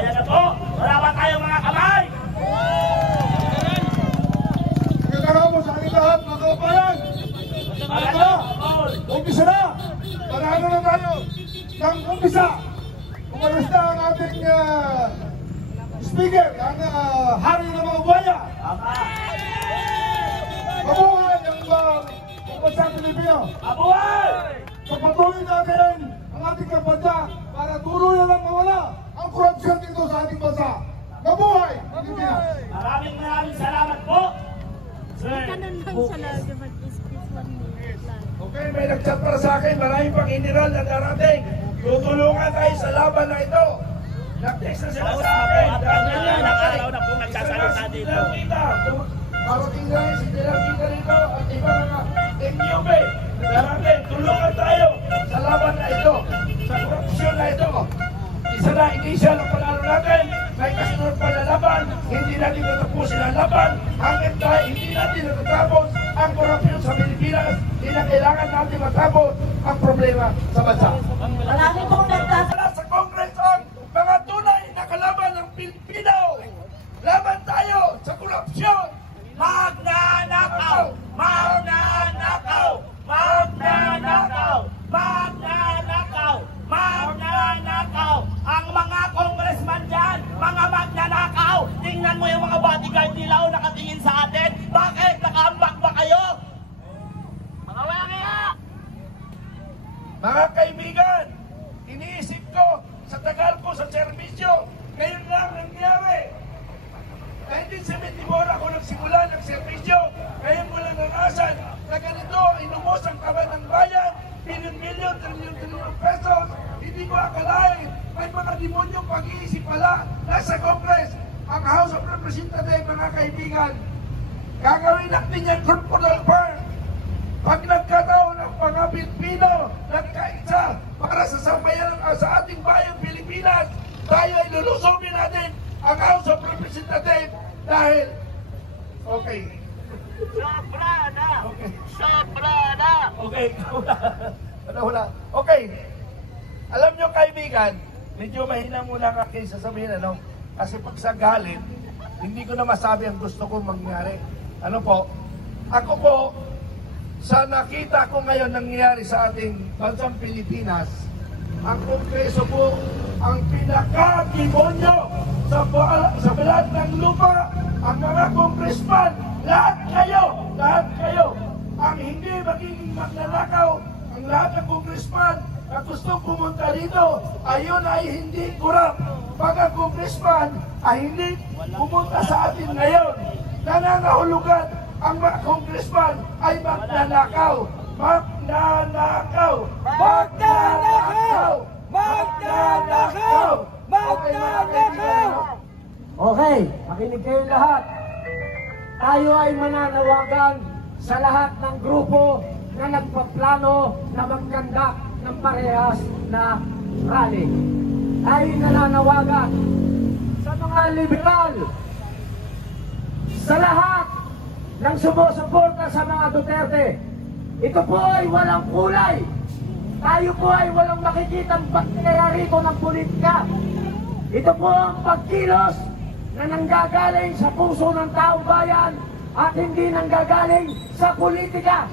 Ayan na po. Wala ba tayong mga kamay? Magandang po sa ating lahat, mga kababayan. Umpisa na. Parano na tayo ng umpisa. Umalis na ang ating speaker, ang hari ng mga buhaya. Mabuhay ang bansang Pilipino. Mabuhay! Pagpatuloy natin ang ating kampanya para tuluyan lang mawala ang korupsyon dito sa ating bansa. Mabuhay, Pilipinas! Maraming salamat po. Ganun lang siya lagi mag-speech 1 minute lang. Okay, may nag-chat para sa akin. Maraming pang general na darating. Tutulungan tayo sa laban na ito. Nag-text na sila sa akin. Nakaraw na po nagsasalita dito. Parating na rin si General Kita rito at iba mga NUP. Darating, tulungan tayo sa laban na ito. Sa korupsyon na ito. Isa na, initial ang panalo natin. May kasunod pa na laban. Hindi natin natapusin ang laban. Hanggang tayo, hindi natin natatapos ang korupsyon sa Pilipinas. Hindi na kailangan natin matapos ang problema sa bansa. Marami pong Wala sa Congress ang mga tunay na kalaban ng Pilipino. Laban tayo sa korupsyon. Magnanakaw! Magnanakaw! Magnanakaw! Magnanakaw! Magnanakaw! Ang mga congressman dyan, mga magnanakaw! Tingnan mo yung mga bodyguard nila o nakatingin sa atin. Bakit? Nakaambak ba kayo? Mga wala kaya! Mga kaibigan, iniisip ko sa tagal ko sa serbisyo, ngayon lang nangyari. 1974 ako nagsimula ng serbisyo, ngayon mo lang nanasan na ganito, inubos ang kaban ng bayan, milyon-milyon, trilyon-trilyon pesos. Hindi ko akalain, may mga demonyong pag-iisip pala nasa Congress, ang House of Representatives, mga kaibigan. Gagawin natin yan corporal burn. Pag nagkataon ang mga Pilipino nagkaisa para sa sambayan sa ating bayan Pilipinas, tayo ay lulusubin natin ang House of Representatives dahil okay. Sobra na! Okay. Sobra na! Okay. Wala. Okay. Alam nyo kaibigan, medyo mahina muna ang aking sasabihin, ano? Kasi pag sa galit, hindi ko na masabi ang gusto kong mangyari. Ano po? Ako po, sa nakita ko ngayon nangyayari sa ating bansang Pilipinas, ang Kongreso po ang pinaka-demonyo sa balat ng lupa. Ang mga congressman, lahat kayo, ang hindi magiging magnanakaw, ang lahat ng congressman na gustong pumunta rito, ayon ay hindi kurap. Pag ang congressman ay hindi pumunta sa atin ngayon, nanangahulugan ang mga congressman ay magnanakaw. Magnanakaw! Magnanakaw! Magnanakaw! Magnanakaw! Okay, makinig kayo lahat. Tayo ay mananawagan sa lahat ng grupo na nagpaplano na magkandak ng parehas na rally. Tayo nananawagan sa mga liberal, sa lahat ng sumusuporta sa mga Duterte. Ito po ay walang kulay. Tayo po ay walang makikitang pagkayarito ng politika. Ito po ang pagkilos na nanggagaling sa puso ng taong bayan at hindi nanggagaling sa politika.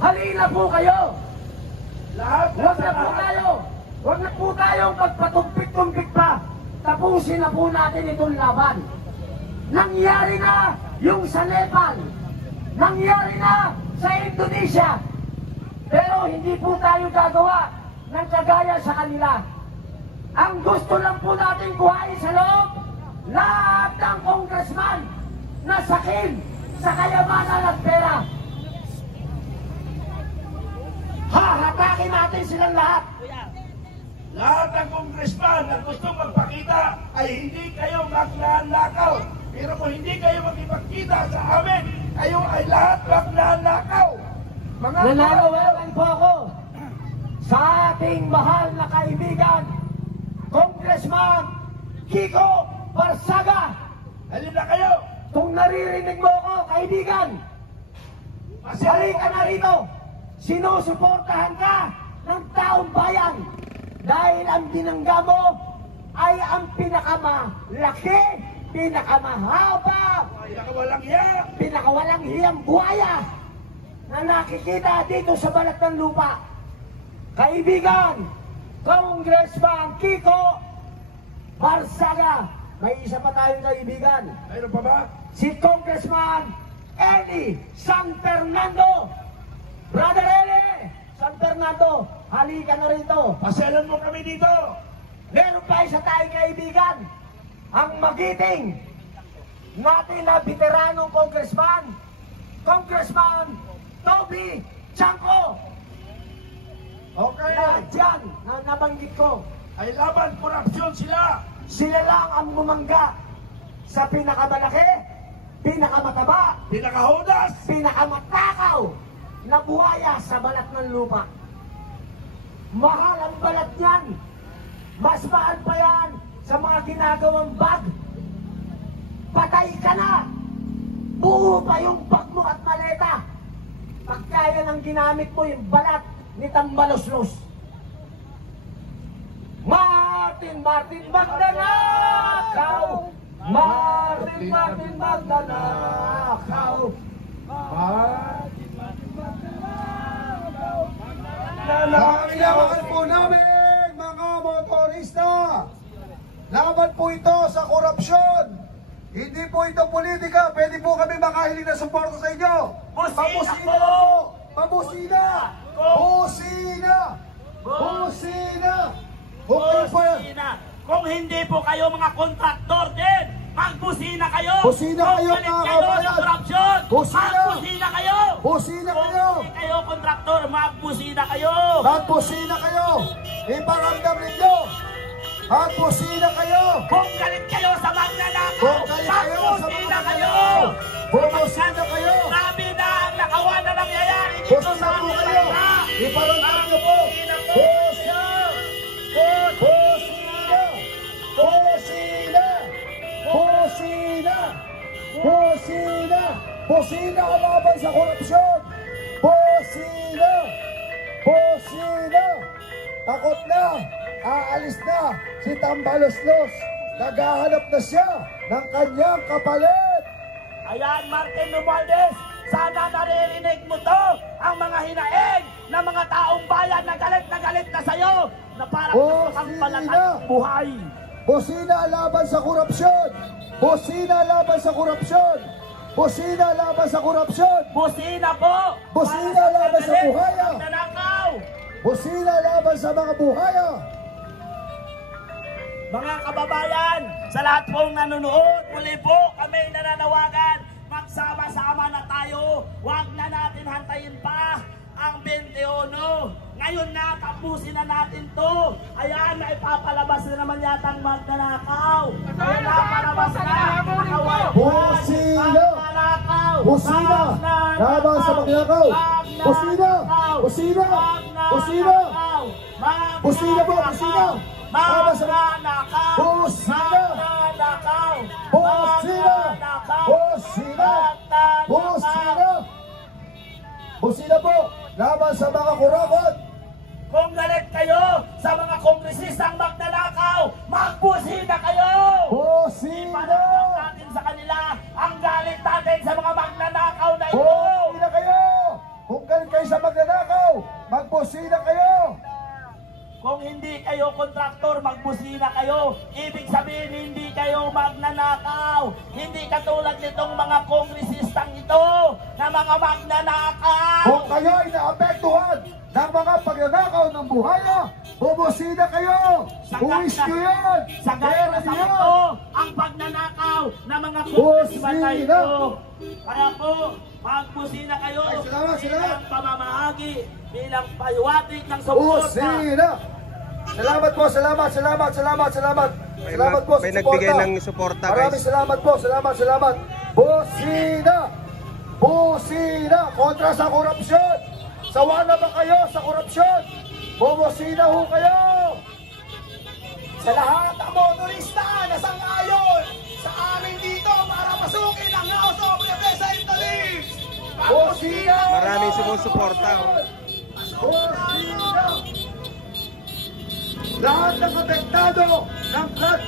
Halina po kayo. Huwag na po tayong pagpatumpik-tumpik pa. Tapusin na po natin itong laban. Nangyari na yung sa Nepal. Nangyari na sa Indonesia. Pero hindi po tayo gagawa ng kagaya sa kanila. Ang gusto lang po natin kuhain sa loob, lahat ng congressman na sakin sa kayamanan at pera. Hahatakin natin silang lahat. Lahat ng congressman na gustong magpakita ay hindi kayo magnanakaw. Pero kung hindi kayo magipagkita sa amin, kayo ay lahat magnanakaw. Nananawagan po ako sa ating mahal na kaibigan, Congressman Kiko Barsaga. Halina kayo. Kung naririnig mo ako, kaibigan, halika na rito. Sinusuportahan ka ng taong bayan dahil ang binangga mo ay ang pinakamalaki, pinakamahaba, Pinakawalang hiya. pinakawalang hiyang buhaya na nakikita dito sa balat ng lupa. Kaibigan, Congressman Kiko Barsaga. May isa pa tayong kaibigan, Mayroon pa ba? si Congressman Eli San Fernando. Brother Eli San Fernando, halika na rito. Pasyalan mo kami dito. Meron pa isa tayong kaibigan, ang magiting natin na veteranong congressman, Congressman Toby Chanco. Okay. Lahat yan na nabanggit ko, Ay laban korupsyon sila. sila lang ang bumangga sa pinakamalaki, pinakamataba, Pinakahudas. pinakamatakaw na buhaya sa balat ng lupa. Mahal ang balat niyan. Mas mahal pa yan sa mga ginagawang bag. Patay ka na. Buo pa yung bag mo at maleta. Pagkaya ng ginamit mo yung balat ni Tambaloslos. Martin Magnanakaw! Martin Magnanakaw! Kailangan po namin, mga motorista, laban po ito sa korupsyon. Hindi po ito politika. Pwede po kami makahiling ng suporta sa inyo. Pabusina po! Pabusina! Busina! Busina! Okay po yan. Busina. Kung hindi po kayo mga kontraktor din, magbusina kayo. Busina Kung kayo, galit mga kayo kabayan. sa korupsyon, Busina. magbusina kayo. Busina Kung kayo! hindi kayo kontraktor, magbusina kayo. Magbusina kayo! Iparamdam ninyo! Magbusina kayo! Kung galit kayo sa magnanakaw, Kung galit kayo sa magbusina mga kayo. Bumusina kayo! Sabi na ang nakawan na nangyayari dito Busina sa po aming kayo! bansa. Iparamdam nyo po! Busina! Busina! Busina! Busina! Busina! Busina ang laban sa korupsyon! Busina! Busina! Takot na! Aalis na si Tambaloslos! Naghahanap na siya ng kanyang kapalit! Ayan, Martin Romualdez, sana naririnig mo to, ang mga hinaing ng mga taong bayan na galit na sa'yo, na parang gusto kang palatan ng buhay. Busina laban sa korupsyon! Busina laban sa korupsyon! Busina laban sa korupsyon! Busina po! Busina laban sa buhaya! Magnanakaw! Busina laban sa mga buhaya! Mga kababayan, sa lahat pong nanonood, muli po kami nananawagan, magsama-sama na tayo, huwag na natin hantayin pa ang 21. Ngayon na, tapusin na natin to. Ayan, naipapalabas na naman yata ang magnanakaw. Ayan na, palabas na. Busina! Busina! Laban sa magnanakaw! Busina! Busina! Busina! Busina po! Busina! Laban sa magnanakaw! Busina! Busina! Busina! Busina! Busina po! Laban sa mga kurakot! Kung galit kayo sa mga kongresistang magnanakaw, magbusina kayo! Busina! Ipanagpag natin sa kanila ang galit natin sa mga magnanakaw na ito! Busina kayo! Kung galit kayo sa magnanakaw, magbusina kayo! Kung hindi kayo kontraktor, magbusina kayo. Ibig sabihin, hindi kayo magnanakaw. Hindi katulad nitong mga kongresistang ito na mga magnanakaw. Kung kayo ay naapektuhan ng mga pagnanakaw ng buhaya, bumusina kayo! Uwis nyo yan! Sa galit Pera na sa nyo! ito, ang pagnanakaw ng mga kongresman na ito. Kaya po, magbusina kayo. Ay, salamat, salamat. Bilang pamamahagi, bilang paywatig ng suporta. Busina! Salamat po, salamat, salamat, salamat, salamat. Salamat po sa may suporta. nagbigay ng suporta, guys. Maraming salamat po, salamat, salamat. Busina! Busina! Kontra sa korupsyon! Sawa na ba kayo sa korupsyon? Bumusina ho kayo! Sa lahat ng motorista na sang-ayon sa amin dito para pasukin ang House of Representatives. Busina! Maraming sumusuporta. Busina! Lahat ng apektado ng flood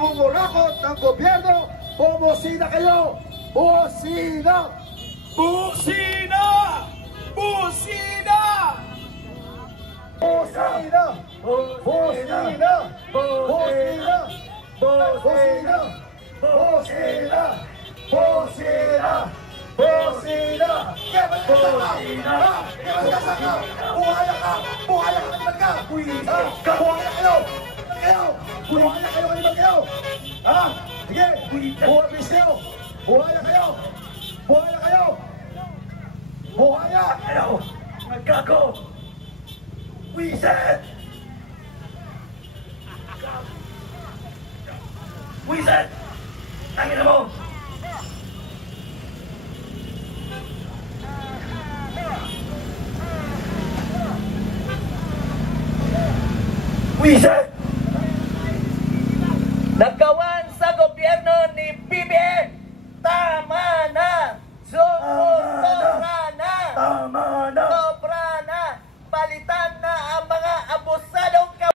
pangungurakot ng gobyerno, bumusina kayo! Busina! Busina! Busina! Busina! Busina! Busina! Busina! Busina! Busina! Busina! Busina! Buhaya ka! Buhaya ka! Buhaya ka! Buhaya kayo! Buhaya kayo! Buhaya kayo! Ha? Sige! Buhaya kayo! Buhaya kayo! Buhaya kayo! Buhaya kayo! Nagkago! Wiset! Wiset! Tangin na mo! Wiset! Nagkawan sa gobyerno ni BBM